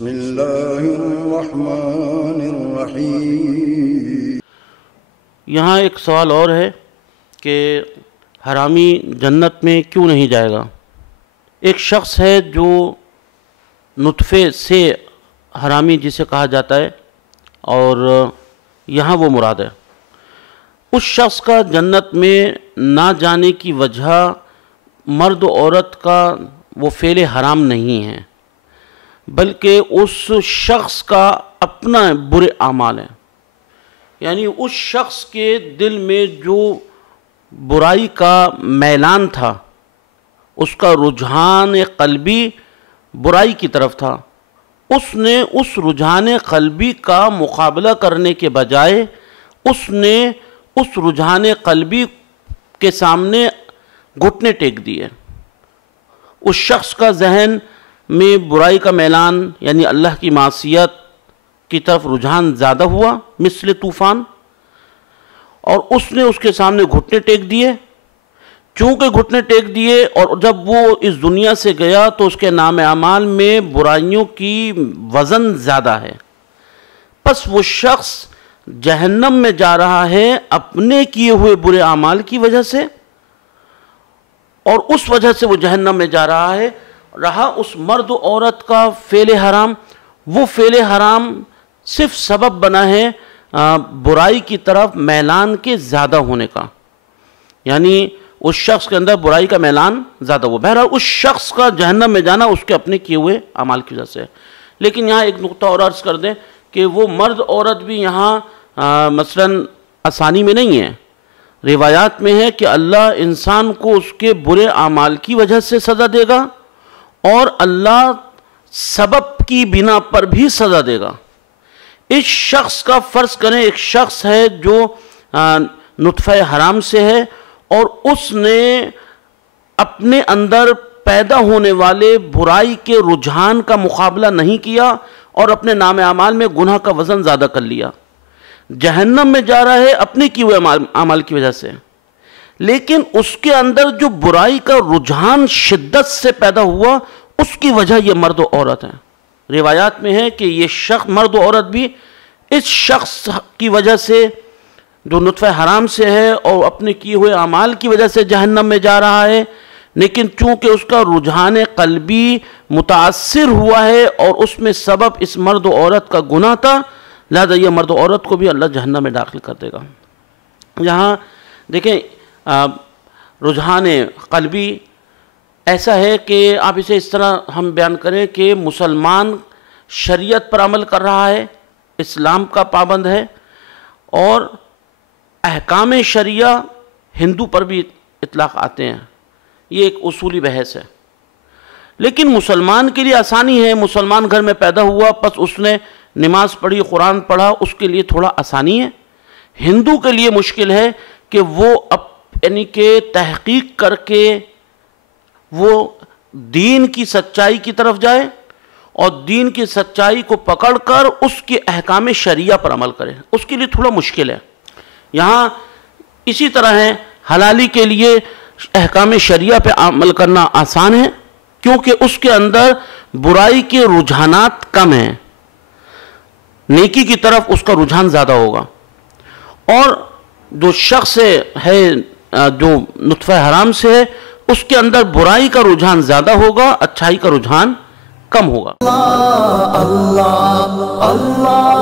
بسم اللہ الرحمن الرحیم۔ یہاں ایک سوال اور ہے کہ حرامی جنت میں کیوں نہیں جائے گا؟ ایک شخص ہے جو نطفے سے حرامی جسے کہا جاتا ہے، اور یہاں وہ مراد ہے۔ اس شخص کا جنت میں نہ جانے کی وجہ مرد و عورت کا وہ فعل حرام نہیں ہے، بلکہ اس شخص کا اپنا برے اعمال ہیں۔ یعنی اس شخص کے دل میں جو برائی کا میلان تھا، اس کا رجحان قلبی برائی کی طرف تھا، اس نے اس رجحان قلبی کا مقابلہ کرنے کے بجائے اس نے اس رجحان قلبی کے سامنے گھٹنے ٹیک دیے۔ اس شخص کا ذہن میں برائی کا میلان یعنی اللہ کی معصیت کی طرف رجحان زیادہ ہوا مثل طوفان، اور اس نے اس کے سامنے گھٹنے ٹیک دیے۔ چونکہ گھٹنے ٹیک دیے اور جب وہ اس دنیا سے گیا تو اس کے نام اعمال میں برائیوں کی وزن زیادہ ہے، پس وہ شخص جہنم میں جا رہا ہے اپنے کیے ہوئے برے اعمال کی وجہ سے، اور اس وجہ سے وہ جہنم میں جا رہا ہے۔ رہا اس مرد و عورت کا فعل حرام، وہ فعل حرام صرف سبب بنا ہے برائی کی طرف میلان کے زیادہ ہونے کا، یعنی اس شخص کے اندر برائی کا میلان زیادہ ہوا۔ بہرحال اس شخص کا جہنم میں جانا اس کے اپنے کیے ہوئے اعمال کی وجہ سے ہے۔ لیکن یہاں ایک نقطہ اور عرض کر دیں کہ وہ مرد عورت بھی یہاں مثلاً آسانی میں نہیں ہے۔ روایات میں ہے کہ اللہ انسان کو اس کے برے اعمال کی وجہ سے سزا دے گا، اور اللہ سبب کی بنا پر بھی سزا دے گا۔ اس شخص کا فرض کریں ایک شخص ہے جو نطفہ حرام سے ہے، اور اس نے اپنے اندر پیدا ہونے والے برائی کے رجحان کا مقابلہ نہیں کیا اور اپنے نام اعمال میں گناہ کا وزن زیادہ کر لیا، جہنم میں جا رہا ہے اپنے کیے ہوئے اعمال کی وجہ سے۔ لیکن اس کے اندر جو برائی کا رجحان شدت سے پیدا ہوا، اس کی وجہ یہ مرد و عورت ہیں۔ روایات میں ہے کہ یہ شخص مرد و عورت بھی اس شخص کی وجہ سے جو نطفہ حرام سے ہے اور اپنے کیے ہوئے اعمال کی وجہ سے جہنم میں جا رہا ہے، لیکن چونکہ اس کا رجحان قلبی متاثر ہوا ہے اور اس میں سبب اس مرد و عورت کا گناہ تھا، لہذا یہ مرد و عورت کو بھی اللہ جہنم میں داخل کر دے گا۔ یہاں دیکھیں رجحان قلبی ایسا ہے کہ آپ اسے اس طرح ہم بیان کریں کہ مسلمان شریعت پر عمل کر رہا ہے، اسلام کا پابند ہے، اور احکام شریعہ ہندو پر بھی اطلاق آتے ہیں، یہ ایک اصولی بحث ہے۔ لیکن مسلمان کے لیے آسانی ہے، مسلمان گھر میں پیدا ہوا، پس اس نے نماز پڑھی، قرآن پڑھا، اس کے لیے تھوڑا آسانی ہے۔ ہندو کے لیے مشکل ہے کہ وہ یعنی کہ تحقیق کر کے وہ دین کی سچائی کی طرف جائے اور دین کی سچائی کو پکڑ کر اس کے احکام شریعہ پر عمل کرے، اس کے لیے تھوڑا مشکل ہے۔ یہاں اسی طرح ہے، حلالی کے لیے احکام شریعہ پہ عمل کرنا آسان ہے کیونکہ اس کے اندر برائی کے رجحانات کم ہیں، نیکی کی طرف اس کا رجحان زیادہ ہوگا۔ اور جو شخص ہے جو نطفہ حرام سے ہے، اس کے اندر برائی کا رجحان زیادہ ہوگا، اچھائی کا رجحان کم ہوگا۔ اللہ اللہ اللہ